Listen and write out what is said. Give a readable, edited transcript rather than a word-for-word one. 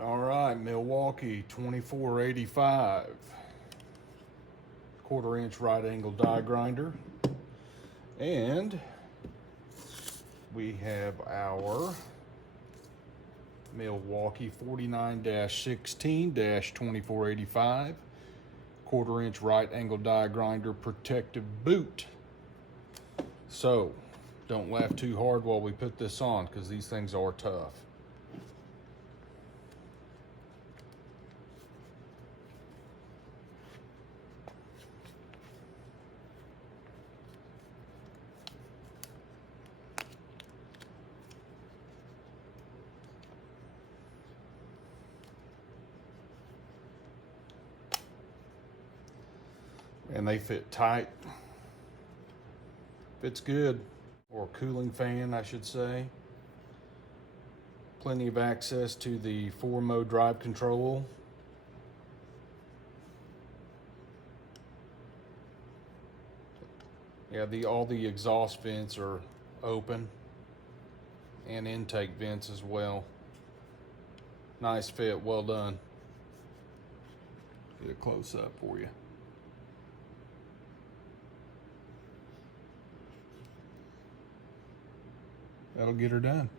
All right, Milwaukee 2485. 1/4 inch right angle die grinder. And we have our Milwaukee 49-16-2485 1/4 inch right angle die grinder protective boot. So don't laugh too hard while we put this on, because these things are tough. And they fit tight. Fits good. Or cooling fan, I should say. Plenty of access to the 4-mode drive control. Yeah, all the exhaust vents are open, and intake vents as well. Nice fit, well done. Get a close up for you. That'll get her done.